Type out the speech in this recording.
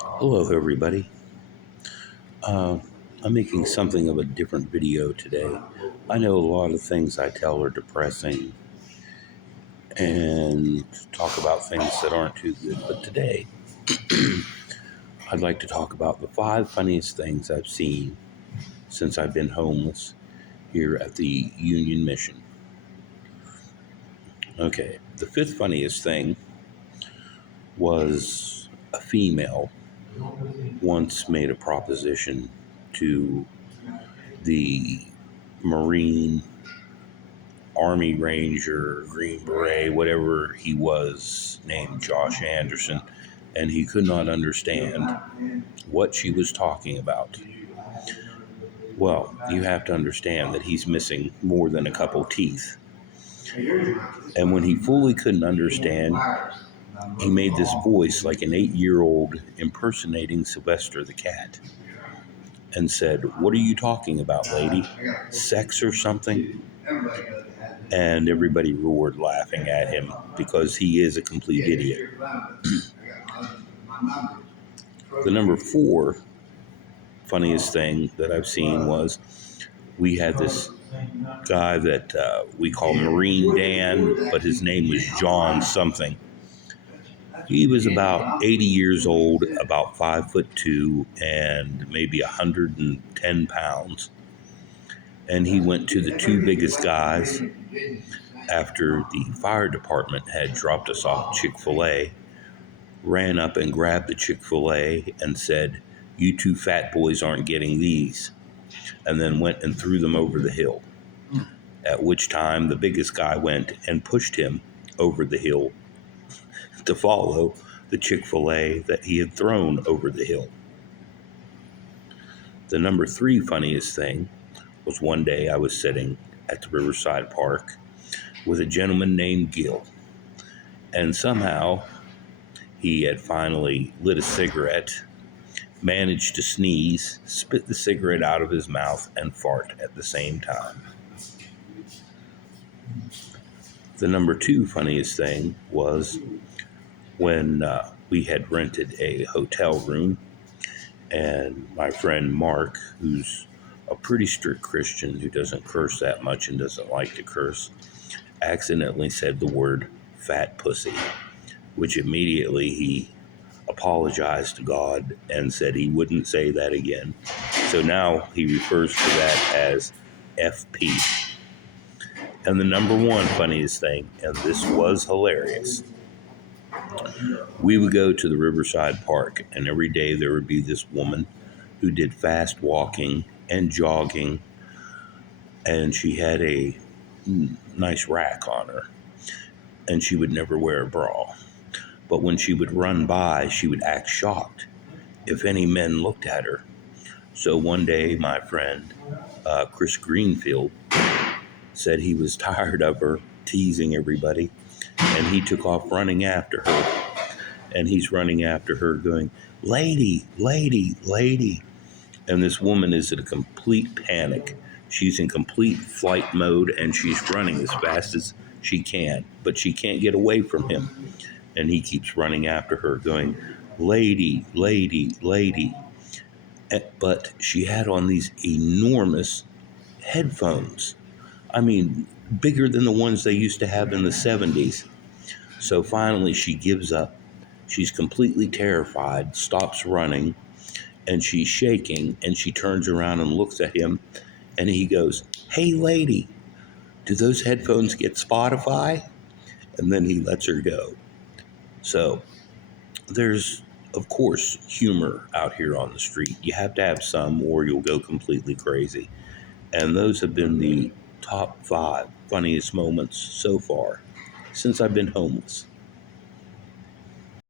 Hello, everybody. Uh, I'm making something of a different video today. I know a lot of things I tell are depressing and talk about things that aren't too good, but today I'd like to talk about the 5 funniest things I've seen since I've been homeless here at the Union Mission. Okay, the fifth funniest thing was a female once made a proposition to the Marine Army Ranger, Green Beret, whatever he was, named Josh Anderson, and he could not understand what she was talking about. Well, you have to understand that he's missing more than a couple teeth. And when he fully couldn't understand, he made this voice like an 8-year-old impersonating Sylvester the cat and said, "What are you talking about, lady? Sex or something?" And everybody roared laughing at him because he is a complete idiot. The number 4 funniest thing that I've seen was we had this guy that we call Marine Dan, but his name was John something. He was about 80 years old, about 5'2", and maybe 110 pounds. And he went to the 2 biggest guys after the fire department had dropped us off Chick-fil-A, ran up and grabbed the Chick-fil-A and said, "You 2 fat boys aren't getting these," and then went and threw them over the hill. At which time the biggest guy went and pushed him over the hill to follow the Chick-fil-A that he had thrown over the hill. The number 3 funniest thing was one day I was sitting at the Riverside Park with a gentleman named Gil, and somehow he had finally lit a cigarette, managed to sneeze, spit the cigarette out of his mouth, and fart at the same time. The number 2 funniest thing was when we had rented a hotel room, and my friend Mark, who's a pretty strict Christian who doesn't curse that much and doesn't like to curse, accidentally said the word fat pussy, which immediately he apologized to God and said he wouldn't say that again. So now he refers to that as FP. And the number 1 funniest thing, and this was hilarious, we would go to the Riverside Park, and every day there would be this woman who did fast walking and jogging, and she had a nice rack on her, and she would never wear a bra. But when she would run by, she would act shocked if any men looked at her. So one day, my friend, Chris Greenfield, said he was tired of her teasing everybody, and he took off running after her. And he's running after her going, "Lady, lady, lady." And this woman is in a complete panic. She's in complete flight mode, and she's running as fast as she can, but she can't get away from him. And he keeps running after her going, "Lady, lady, lady." But she had on these enormous headphones. I mean, bigger than the ones they used to have in the 70s. So finally she gives up. She's completely terrified, stops running, and she's shaking, and she turns around and looks at him, and he goes, "Hey, lady, do those headphones get Spotify?" And then he lets her go. So there's, of course, humor out here on the street. You have to have some, or you'll go completely crazy. And those have been the top 5 funniest moments so far since I've been homeless.